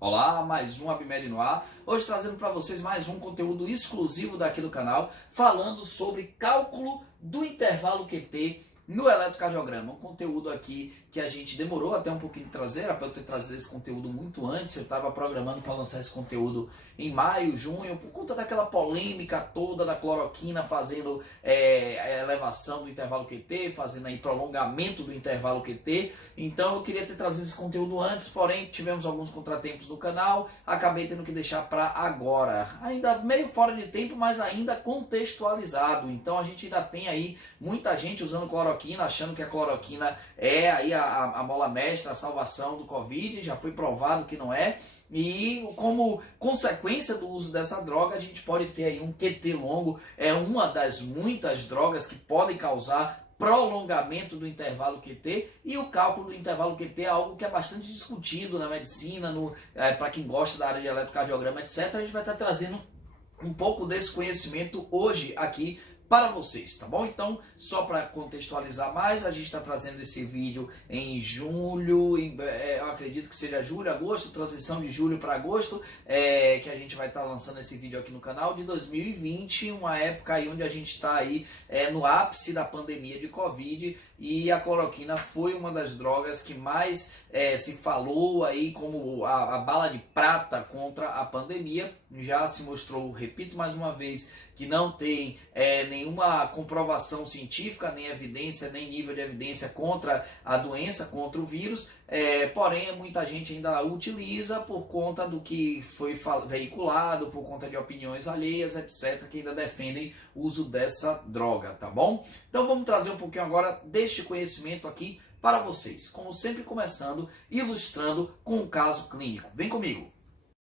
Olá, mais um Abmed no ar. Hoje trazendo para vocês mais um conteúdo exclusivo daqui do canal, falando sobre cálculo do intervalo QT no eletrocardiograma. Um conteúdo aqui que a gente demorou até um pouquinho de trazer, era para eu ter trazido esse conteúdo muito antes. Eu estava programando para lançar esse conteúdo em maio, junho, por conta daquela polêmica toda da cloroquina fazendo a elevação do intervalo QT, fazendo aí prolongamento do intervalo QT. Então eu queria ter trazido esse conteúdo antes, porém tivemos alguns contratempos no canal, acabei tendo que deixar para agora. Ainda meio fora de tempo, mas ainda contextualizado. Então a gente ainda tem aí muita gente usando cloroquina, achando que a cloroquina é aí a mola mestra, a salvação do Covid. Já foi provado que não é. E como consequência do uso dessa droga, a gente pode ter aí um QT longo. É uma das muitas drogas que podem causar prolongamento do intervalo QT, e o cálculo do intervalo QT é algo que é bastante discutido na medicina, para quem gosta da área de eletrocardiograma, etc. A gente vai estar trazendo um pouco desse conhecimento hoje aqui para vocês, tá bom? Então, só para contextualizar mais, a gente está trazendo esse vídeo em julho, eu acredito que seja julho, agosto, transição de julho para agosto, que a gente vai estar lançando esse vídeo aqui no canal de 2020, uma época aí onde a gente está aí no ápice da pandemia de Covid, e a cloroquina foi uma das drogas que mais se falou aí como a bala de prata contra a pandemia. Já se mostrou, repito mais uma vez, que não tem nenhuma comprovação científica, nem evidência, nem nível de evidência contra a doença, contra o vírus, porém muita gente ainda utiliza por conta do que foi veiculado, por conta de opiniões alheias, etc., que ainda defendem o uso dessa droga, tá bom? Então vamos trazer um pouquinho agora deste conhecimento aqui para vocês, como sempre começando, ilustrando com um caso clínico. Vem comigo!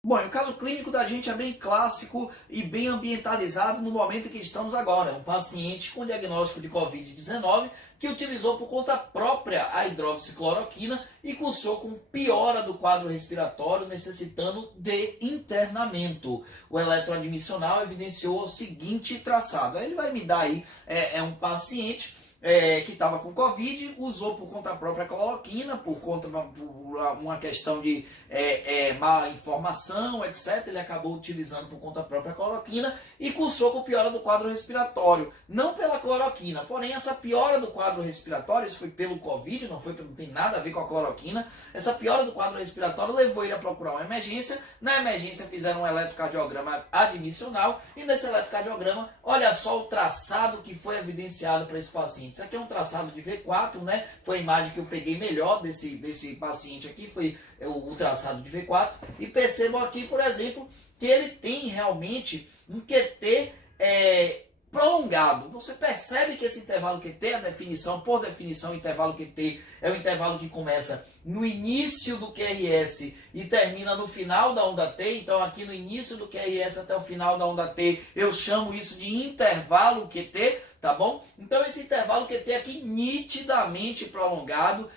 Bom, o caso clínico da gente é bem clássico e bem ambientalizado no momento em que estamos agora. Um paciente com diagnóstico de Covid-19 que utilizou por conta própria a hidroxicloroquina e cursou com piora do quadro respiratório, necessitando de internamento. O eletroadmissional evidenciou o seguinte traçado. Aí ele vai me dar aí, um paciente que estava com Covid, usou por conta própria a cloroquina, por uma questão de má informação, etc. Ele acabou utilizando por conta própria a cloroquina e cursou com piora do quadro respiratório. Não pela cloroquina, porém essa piora do quadro respiratório, isso foi pelo Covid, não tem nada a ver com a cloroquina. Essa piora do quadro respiratório levou ele a procurar uma emergência. Na emergência fizeram um eletrocardiograma admissional, e nesse eletrocardiograma, olha só o traçado que foi evidenciado para esse paciente. Isso aqui é um traçado de V4, né? Foi a imagem que eu peguei melhor desse paciente aqui, foi o traçado de V4. E percebam aqui, por exemplo, que ele tem realmente um QT prolongado. Você percebe que esse intervalo QT, por definição, o intervalo QT é o intervalo que começa no início do QRS e termina no final da onda T. Então aqui no início do QRS até o final da onda T, eu chamo isso de intervalo QT, tá bom? Então esse intervalo QT aqui nitidamente prolongado,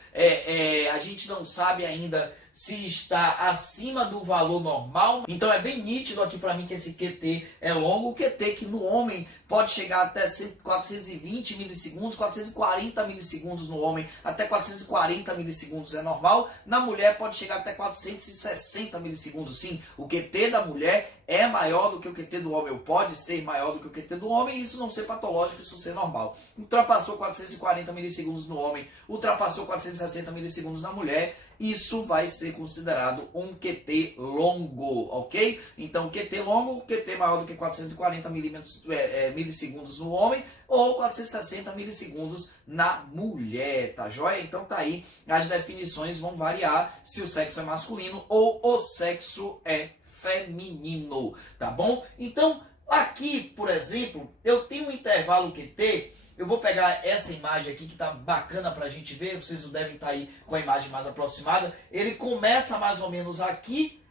a gente não sabe ainda se está acima do valor normal. Então é bem nítido aqui para mim que esse QT é longo. O QT que no homem pode chegar até 420 milissegundos, 440 milissegundos no homem, até 440 milissegundos é normal. Na mulher pode chegar até 460 milissegundos. Sim, o QT da mulher é maior do que o QT do homem, ou pode ser maior do que o QT do homem, e isso não ser patológico, isso ser normal. Ultrapassou 440 milissegundos no homem, ultrapassou 460 milissegundos na mulher, isso vai ser considerado um QT longo, ok? Então, QT longo, QT maior do que 440 milissegundos no homem, ou 460 milissegundos na mulher, tá joia? Então tá aí, as definições vão variar se o sexo é masculino ou o sexo é feminino, tá bom? Então, aqui, por exemplo, eu tenho um intervalo QT. Eu vou pegar essa imagem aqui que tá bacana pra gente ver, vocês devem estar aí com a imagem mais aproximada. Ele começa mais ou menos aqui,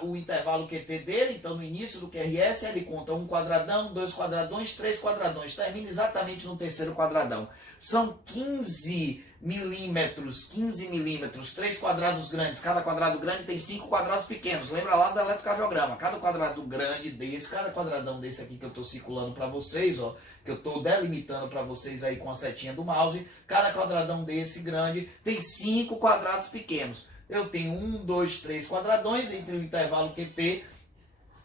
o intervalo QT dele, então no início do QRS ele conta um quadradão, 2 quadradões, 3 quadradões, termina exatamente no terceiro quadradão. São 15 milímetros, 15 milímetros, 3 quadrados grandes, cada quadrado grande tem 5 quadrados pequenos. Lembra lá do eletrocardiograma? Cada quadrado grande desse, cada quadradão desse aqui que eu estou circulando para vocês, ó, que eu estou delimitando para vocês aí com a setinha do mouse, cada quadradão desse grande tem 5 quadrados pequenos. Eu tenho 1, 2, 3 quadradões entre o intervalo QT,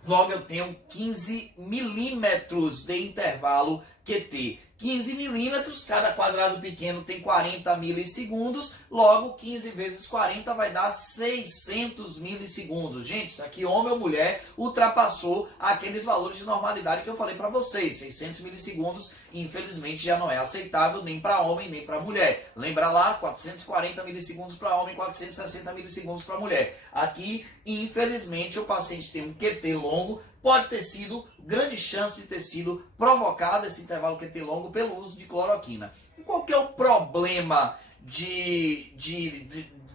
logo eu tenho 15 milímetros de intervalo QT. 15 milímetros, cada quadrado pequeno tem 40 milissegundos, logo 15 vezes 40 vai dar 600 milissegundos. Gente, isso aqui, homem ou mulher, ultrapassou aqueles valores de normalidade que eu falei para vocês. 600 milissegundos, infelizmente, já não é aceitável nem para homem nem para mulher. Lembra lá, 440 milissegundos para homem, 460 milissegundos para mulher. Aqui, infelizmente, o paciente tem um QT longo, pode ter sido, grande chance de ter sido provocado esse intervalo QT longo pelo uso de cloroquina. E qual que é o problema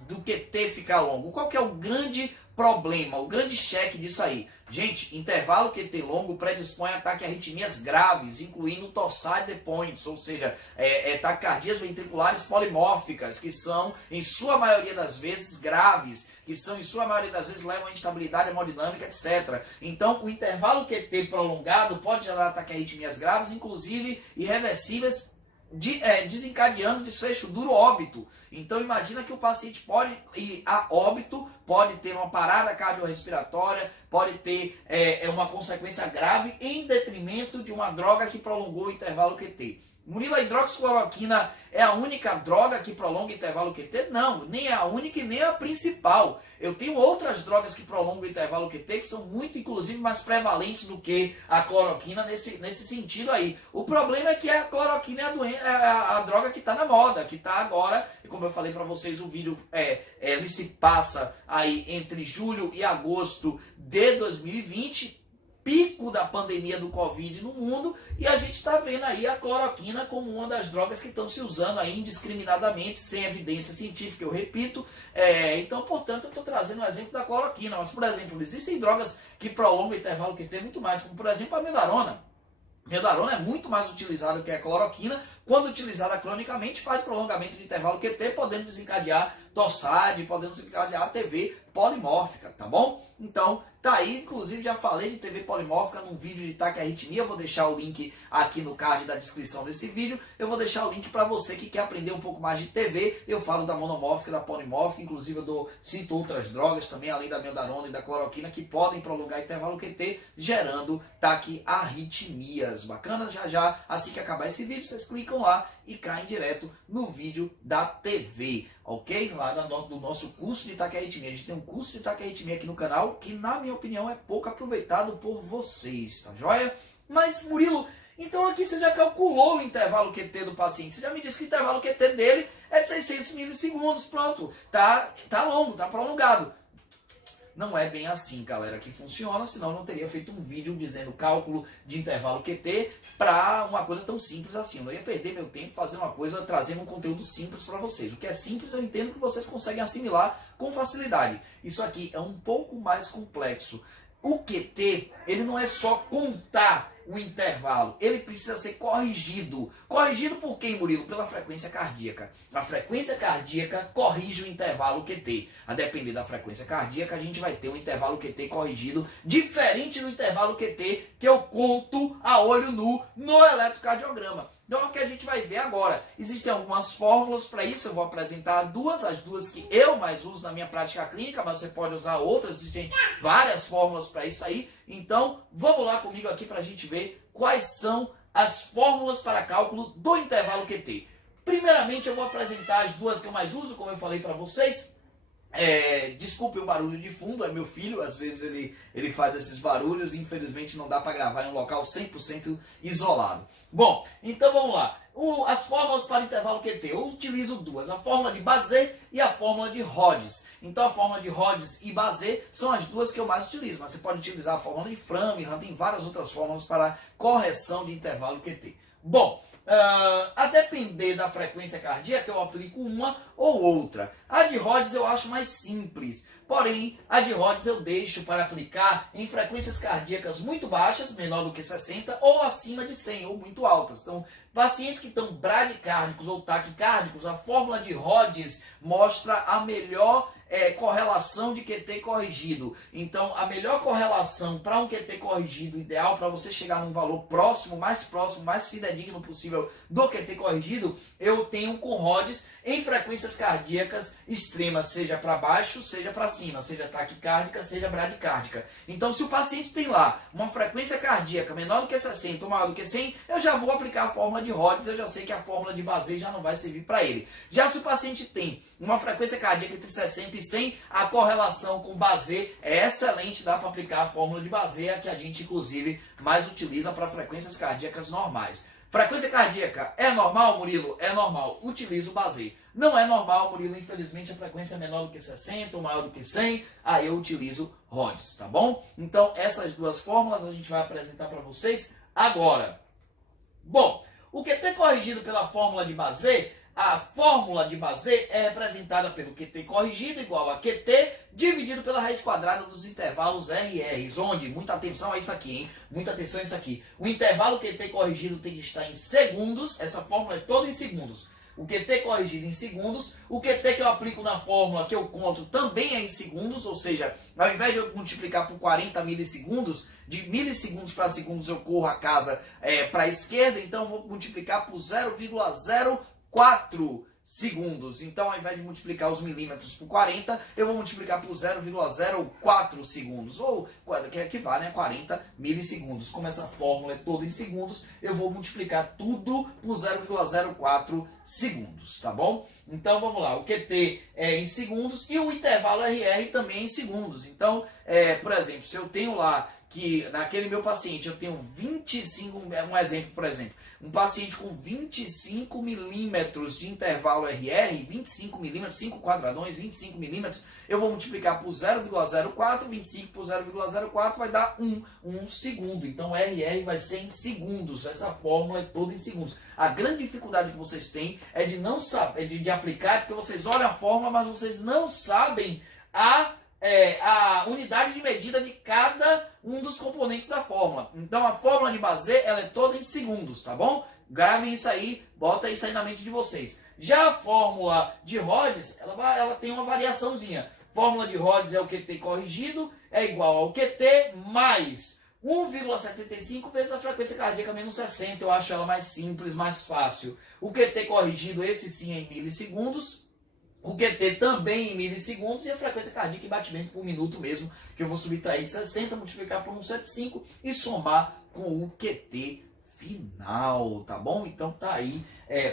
do QT ficar longo? Qual que é o grande problema, o grande cheque disso aí? Gente, intervalo QT longo predispõe a ataque a arritmias graves, incluindo torsade de points, ou seja, taquicardias ventriculares polimórficas, que são, em sua maioria das vezes, graves, que são, em sua maioria das vezes, levam a instabilidade hemodinâmica, etc. Então, o intervalo QT prolongado pode gerar ataque a arritmias graves, inclusive irreversíveis, desencadeando desfecho duro óbito. Então imagina que o paciente pode ir a óbito, pode ter uma parada cardiorrespiratória, pode ter uma consequência grave em detrimento de uma droga que prolongou o intervalo QT. Murilo, a hidroxicloroquina é a única droga que prolonga o intervalo QT? Não, nem é a única e nem a principal. Eu tenho outras drogas que prolongam o intervalo QT que são muito, inclusive, mais prevalentes do que a cloroquina nesse sentido aí. O problema é que a cloroquina é a droga que está na moda, que está agora, e como eu falei para vocês, o vídeo ele se passa aí entre julho e agosto de 2020, pico da pandemia do Covid no mundo, e a gente está vendo aí a cloroquina como uma das drogas que estão se usando aí indiscriminadamente, sem evidência científica, eu repito. Então, portanto, eu estou trazendo um exemplo da cloroquina, mas, por exemplo, existem drogas que prolongam o intervalo QT muito mais, como, por exemplo, a melarona. Melarona é muito mais utilizada que a cloroquina, quando utilizada cronicamente, faz prolongamento de intervalo QT, podendo desencadear torsade, podendo desencadear a TV polimórfica, tá bom? Então, tá aí, inclusive já falei de TV polimórfica num vídeo de taquiarritmia, eu vou deixar o link aqui no card da descrição desse vídeo, eu vou deixar o link para você que quer aprender um pouco mais de TV, eu falo da monomórfica, da polimórfica, inclusive eu cito outras drogas também, além da meldarona e da cloroquina, que podem prolongar o intervalo QT, gerando taquiarritmias. Bacana? Já já, assim que acabar esse vídeo, vocês clicam lá e caem direto no vídeo da TV, ok? Lá do nosso curso de taquiarritmia. A gente tem um curso de taquiarritmia aqui no canal que, na minha opinião, é pouco aproveitado por vocês, tá joia? Mas, Murilo, então aqui você já calculou o intervalo QT do paciente. Você já me disse que o intervalo QT dele é de 600 milissegundos. Pronto, tá longo, tá prolongado. Não é bem assim, galera, que funciona, senão eu não teria feito um vídeo dizendo cálculo de intervalo QT para uma coisa tão simples assim. Eu não ia perder meu tempo fazendo uma coisa, trazendo um conteúdo simples para vocês. O que é simples eu entendo que vocês conseguem assimilar com facilidade. Isso aqui é um pouco mais complexo. O QT, ele não é só contar o intervalo, ele precisa ser corrigido. Corrigido por quem, Murilo? Pela frequência cardíaca. A frequência cardíaca corrige o intervalo QT. A depender da frequência cardíaca, a gente vai ter um intervalo QT corrigido, diferente do intervalo QT que eu conto a olho nu no eletrocardiograma. Então é o que a gente vai ver agora. Existem algumas fórmulas para isso, eu vou apresentar as duas que eu mais uso na minha prática clínica, mas você pode usar outras, existem várias fórmulas para isso aí. Então vamos lá comigo aqui para a gente ver quais são as fórmulas para cálculo do intervalo QT. Primeiramente eu vou apresentar as duas que eu mais uso, como eu falei para vocês. Desculpe o barulho de fundo, é meu filho, às vezes ele faz esses barulhos, infelizmente não dá para gravar em um local 100% isolado. Bom, então vamos lá. As fórmulas para intervalo QT, eu utilizo duas, a fórmula de Bazet e a fórmula de Rhodes. Então a fórmula de Rhodes e Bazet são as duas que eu mais utilizo, mas você pode utilizar a fórmula de Framingham, tem várias outras fórmulas para correção de intervalo QT. Bom, a depender da frequência cardíaca eu aplico uma ou outra. A de Rhodes eu acho mais simples, Porém, a de Rhodes eu deixo para aplicar em frequências cardíacas muito baixas, menor do que 60, ou acima de 100, ou muito altas. Então, pacientes que estão bradicárdicos ou taquicárdicos, a fórmula de Rhodes mostra a melhor correlação de QT corrigido. Então, a melhor correlação para um QT corrigido ideal, para você chegar num valor próximo, mais fidedigno possível do QT corrigido, eu tenho com Rhodes em frequências cardíacas extremas, seja para baixo, seja para cima, seja taquicárdica, seja bradicárdica. Então, se o paciente tem lá uma frequência cardíaca menor do que 60 ou maior do que 100, eu já vou aplicar a fórmula de Rhodes, eu já sei que a fórmula de Basset já não vai servir para ele. Já se o paciente tem uma frequência cardíaca entre 60 e 100, a correlação com Basset é excelente, dá para aplicar a fórmula de Basset, a que a gente inclusive mais utiliza para frequências cardíacas normais. Frequência cardíaca é normal, Murilo? É normal. Utilizo o Basset. Não é normal, Murilo, infelizmente a frequência é menor do que 60 ou maior do que 100, aí eu utilizo Rhodes, tá bom? Então essas duas fórmulas a gente vai apresentar para vocês agora. Bom, o QT corrigido pela fórmula de Basset, a fórmula de Basset é representada pelo QT corrigido igual a QT dividido pela raiz quadrada dos intervalos RRs, onde, muita atenção a isso aqui, hein? Muita atenção a isso aqui. O intervalo QT corrigido tem que estar em segundos, essa fórmula é toda em segundos. O QT corrigido em segundos, o QT que eu aplico na fórmula que eu conto também é em segundos, ou seja, ao invés de eu multiplicar por 40 milissegundos, de milissegundos para segundos eu corro a casa para a esquerda, então eu vou multiplicar por 0,04 segundos. Então, ao invés de multiplicar os milímetros por 40, eu vou multiplicar por 0,04 segundos, ou que equivale a 40 milissegundos. Como essa fórmula é toda em segundos, eu vou multiplicar tudo por 0,04 segundos, tá bom? Então, vamos lá. O QT é em segundos e o intervalo RR também é em segundos. Então, por exemplo, se eu tenho lá que naquele meu paciente eu tenho 25, um exemplo, por exemplo, um paciente com 25 milímetros de intervalo RR, 25 milímetros, 5 quadradões, 25 milímetros, eu vou multiplicar por 0,04, 25 por 0,04 vai dar 1 segundo. Então RR vai ser em segundos, essa fórmula é toda em segundos. A grande dificuldade que vocês têm é de não saber, de aplicar, porque vocês olham a fórmula, mas vocês não sabem a unidade de medida de cada um dos componentes da fórmula. Então a fórmula de Basset ela é toda em segundos, tá bom? Gravem isso aí, bota isso aí na mente de vocês. Já a fórmula de Rhodes, ela tem uma variaçãozinha. Fórmula de Rhodes é o QT corrigido, é igual ao QT mais 1,75 vezes a frequência cardíaca menos 60. Eu acho ela mais simples, mais fácil. O QT corrigido, esse sim é em milissegundos. O QT também em milissegundos e a frequência cardíaca e batimento por minuto mesmo, que eu vou subtrair de 60, multiplicar por 1,75 e somar com o QT final, tá bom? Então tá aí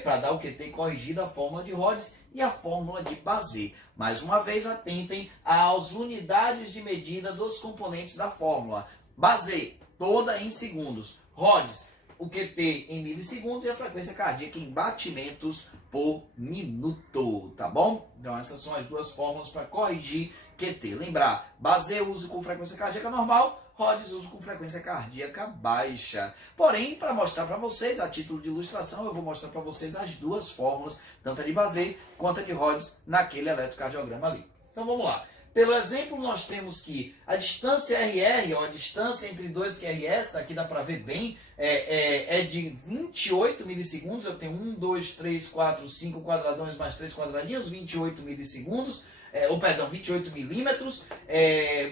para dar o QT corrigido a fórmula de Rhodes e a fórmula de Basset. Mais uma vez atentem às unidades de medida dos componentes da fórmula. Basset, toda em segundos. Rhodes, o QT em milissegundos e a frequência cardíaca em batimentos por minuto, tá bom? Então essas são as duas fórmulas para corrigir QT. Lembrar, Basset eu uso com frequência cardíaca normal, Rhodes uso com frequência cardíaca baixa. Porém, para mostrar para vocês, a título de ilustração, eu vou mostrar para vocês as duas fórmulas, tanto a de Basset quanto a de Rhodes, naquele eletrocardiograma ali. Então vamos lá. Pelo exemplo, nós temos que a distância RR, ó, a distância entre dois QRS, aqui dá para ver bem, é de 28 milissegundos. Eu tenho 1, 2, 3, 4, 5 quadradões mais 3 quadradinhos, 28 milissegundos. 28 milímetros.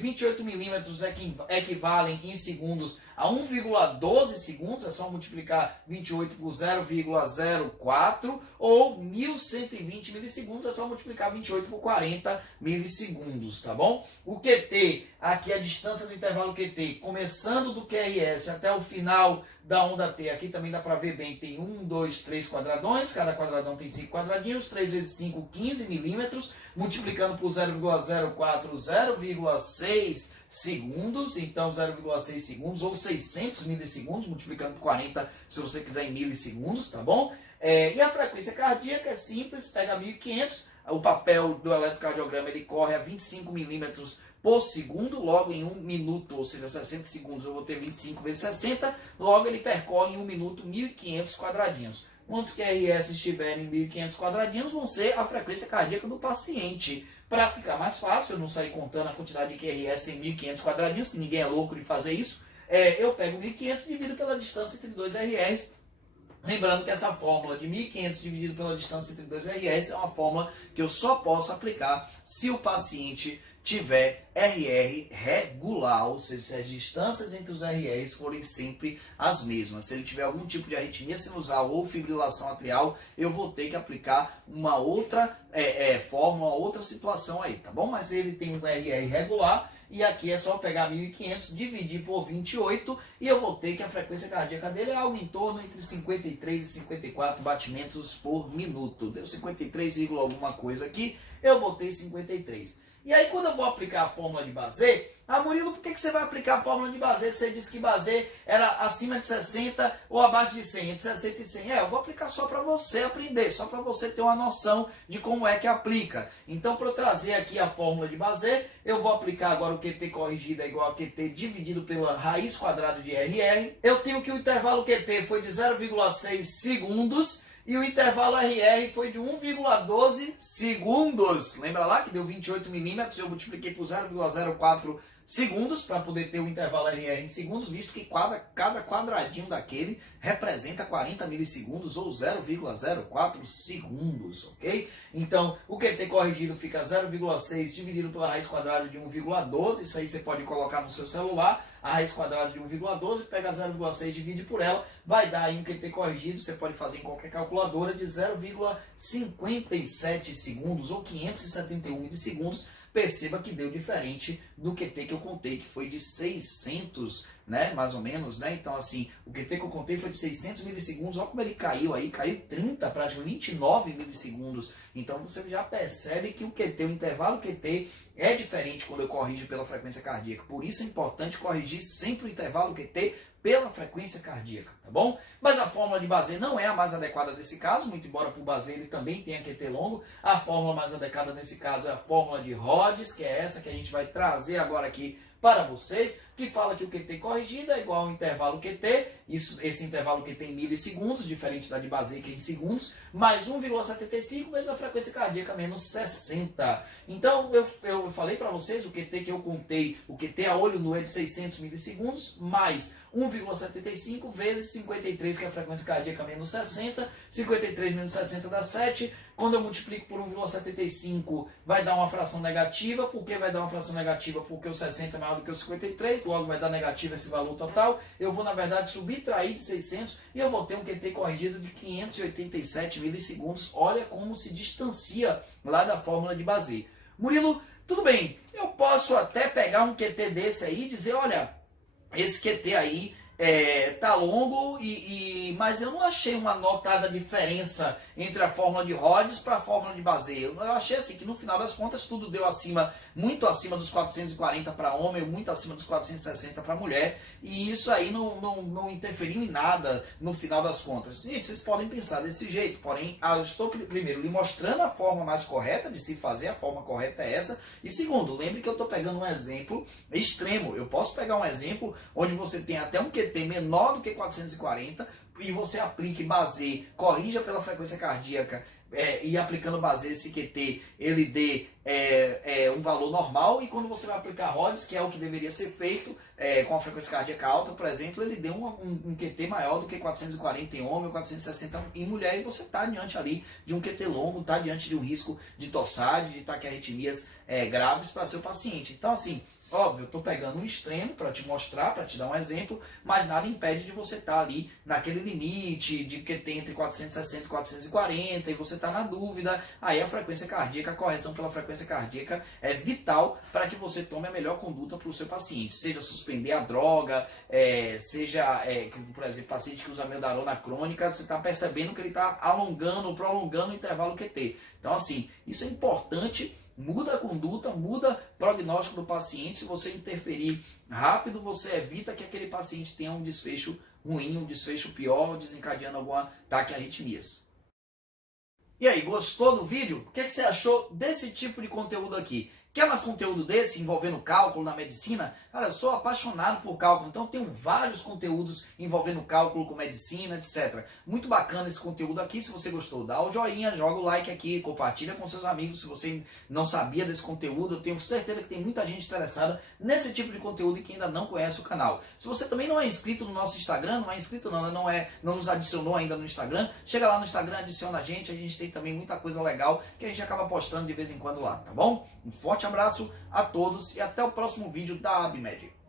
28 milímetros equivalem em segundos a 1,12 segundos, é só multiplicar 28 por 0,04, ou 1120 milissegundos, é só multiplicar 28 por 40 milissegundos, tá bom? O QT, aqui a distância do intervalo QT, começando do QRS até o final da onda T, aqui também dá para ver bem, tem 1, 2, 3 quadradões, cada quadradão tem 5 quadradinhos, 3 vezes 5, 15 milímetros, multiplicando por 0,04, 0,6 segundos, então 0,6 segundos ou 600 milissegundos, multiplicando por 40 se você quiser em milissegundos, tá bom? E a frequência cardíaca é simples, pega 1500, o papel do eletrocardiograma ele corre a 25 milímetros por segundo, logo em 1 minuto, ou seja, 60 segundos eu vou ter 25 vezes 60, logo ele percorre em 1 minuto 1500 quadradinhos. quantos QRS estiverem em 1.500 quadradinhos vão ser a frequência cardíaca do paciente. Para ficar mais fácil, eu não sair contando a quantidade de QRS em 1.500 quadradinhos, que ninguém é louco de fazer isso, eu pego 1.500 e divido pela distância entre 2 RS. Lembrando que essa fórmula de 1.500 dividido pela distância entre 2 RS é uma fórmula que eu só posso aplicar se o paciente tiver RR regular, ou seja, se as distâncias entre os RRs forem sempre as mesmas. Se ele tiver algum tipo de arritmia sinusal ou fibrilação atrial, eu vou ter que aplicar uma outra fórmula, outra situação aí, tá bom? Mas ele tem um RR regular, e aqui é só pegar 1.500, dividir por 28, e eu vou ter que a frequência cardíaca dele é algo em torno entre 53 e 54 batimentos por minuto. Deu 53, alguma coisa aqui, eu botei 53. E aí quando eu vou aplicar a fórmula de Basset, Murilo, por que você vai aplicar a fórmula de Basset? Você disse que Basset era acima de 60 ou abaixo de 100, entre 60 e 100. Eu vou aplicar só para você aprender, só para você ter uma noção de como é que aplica. Então, para eu trazer aqui a fórmula de Basset, eu vou aplicar agora o QT corrigido é igual a QT dividido pela raiz quadrada de RR. Eu tenho que o intervalo QT foi de 0,6 segundos, e o intervalo RR foi de 1,12 segundos. Lembra lá que deu 28 milímetros? Eu multipliquei por 0,04 segundos para poder ter o intervalo RR em segundos, visto que cada quadradinho daquele representa 40 milissegundos ou 0,04 segundos, ok? Então, o QT corrigido fica 0,6 dividido pela raiz quadrada de 1,12. Isso aí você pode colocar no seu celular. A raiz quadrada de 1,12, pega 0,6, divide por ela, vai dar aí um QT corrigido, você pode fazer em qualquer calculadora, de 0,57 segundos ou 571 milissegundos. Perceba que deu diferente do QT que eu contei, que foi de 600, né, mais ou menos, né? Então, assim, o QT que eu contei foi de 600 milissegundos, olha como ele caiu aí, caiu 30, praticamente 29 milissegundos. Então, você já percebe que o QT, o intervalo QT, é diferente quando eu corrijo pela frequência cardíaca. Por isso é importante corrigir sempre o intervalo QT pela frequência cardíaca, tá bom? Mas a fórmula de Basset não é a mais adequada nesse caso, muito embora por Basset ele também tenha QT longo. A fórmula mais adequada nesse caso é a fórmula de Rhodes, que é essa que a gente vai trazer agora aqui para vocês, que fala que o QT corrigido é igual ao intervalo QT, esse intervalo QT em milissegundos, diferente da de Basset que é em segundos, mais 1,75 vezes a frequência cardíaca menos 60. Então eu falei para vocês, o QT que eu contei, o QT a olho nu é de 600 milissegundos, mais 1,75 vezes 53, que é a frequência cardíaca menos 60, 53 menos 60 dá 7, quando eu multiplico por 1,75 vai dar uma fração negativa. Por que vai dar uma fração negativa? Porque o 60 é maior do que o 53, logo vai dar negativo esse valor total. Eu vou, na verdade, subtrair de 600 e eu vou ter um QT corrigido de 587 milissegundos. Olha como se distancia lá da fórmula de Basset. Murilo, tudo bem, eu posso até pegar um QT desse aí e dizer, olha, esse QT aí tá longo, mas eu não achei uma notada diferença entre a fórmula de Rhodes para a fórmula de Basset. Eu achei assim que no final das contas tudo deu muito acima dos 440 para homem, muito acima dos 460 para mulher, e isso aí não interferiu em nada no final das contas. Gente, vocês podem pensar desse jeito, porém eu estou primeiro lhe mostrando a forma mais correta de se fazer, a forma correta é essa, e segundo, lembre que eu estou pegando um exemplo extremo. Eu posso pegar um exemplo onde você tem até um QT menor do que 440 e você aplique Basset, corrija pela frequência cardíaca e aplicando Basset, esse QT, ele dê um valor normal, e quando você vai aplicar Rhodes, que é o que deveria ser feito com a frequência cardíaca alta, por exemplo, ele dê um QT maior do que 440 em homem ou 460 em mulher, e você está diante ali de um QT longo, está diante de um risco de torsade, de taquiarritmias graves para seu paciente. Então, assim, óbvio, eu estou pegando um extremo para te mostrar, para te dar um exemplo, mas nada impede de você estar ali naquele limite de que tem entre 460 e 440 e você está na dúvida. Aí a frequência cardíaca, a correção pela frequência cardíaca é vital para que você tome a melhor conduta para o seu paciente. Seja suspender a droga, seja, por exemplo, paciente que usa meldarona crônica, você está percebendo que ele está alongando ou prolongando o intervalo QT. Então, assim, isso é importante. Muda a conduta, muda o prognóstico do paciente. Se você interferir rápido, você evita que aquele paciente tenha um desfecho ruim, um desfecho pior, desencadeando alguma taquiarritmias. E aí, gostou do vídeo? O que você achou desse tipo de conteúdo aqui? Quer mais conteúdo desse envolvendo cálculo na medicina? Cara, eu sou apaixonado por cálculo, então tenho vários conteúdos envolvendo cálculo com medicina, etc. Muito bacana esse conteúdo aqui. Se você gostou, dá o joinha, joga o like aqui, compartilha com seus amigos. Se você não sabia desse conteúdo, eu tenho certeza que tem muita gente interessada nesse tipo de conteúdo e que ainda não conhece o canal. Se você também não é inscrito no nosso Instagram, não é inscrito não nos adicionou ainda no Instagram, chega lá no Instagram, adiciona a gente tem também muita coisa legal que a gente acaba postando de vez em quando lá, tá bom? Um forte abraço a todos e até o próximo vídeo da ABMed.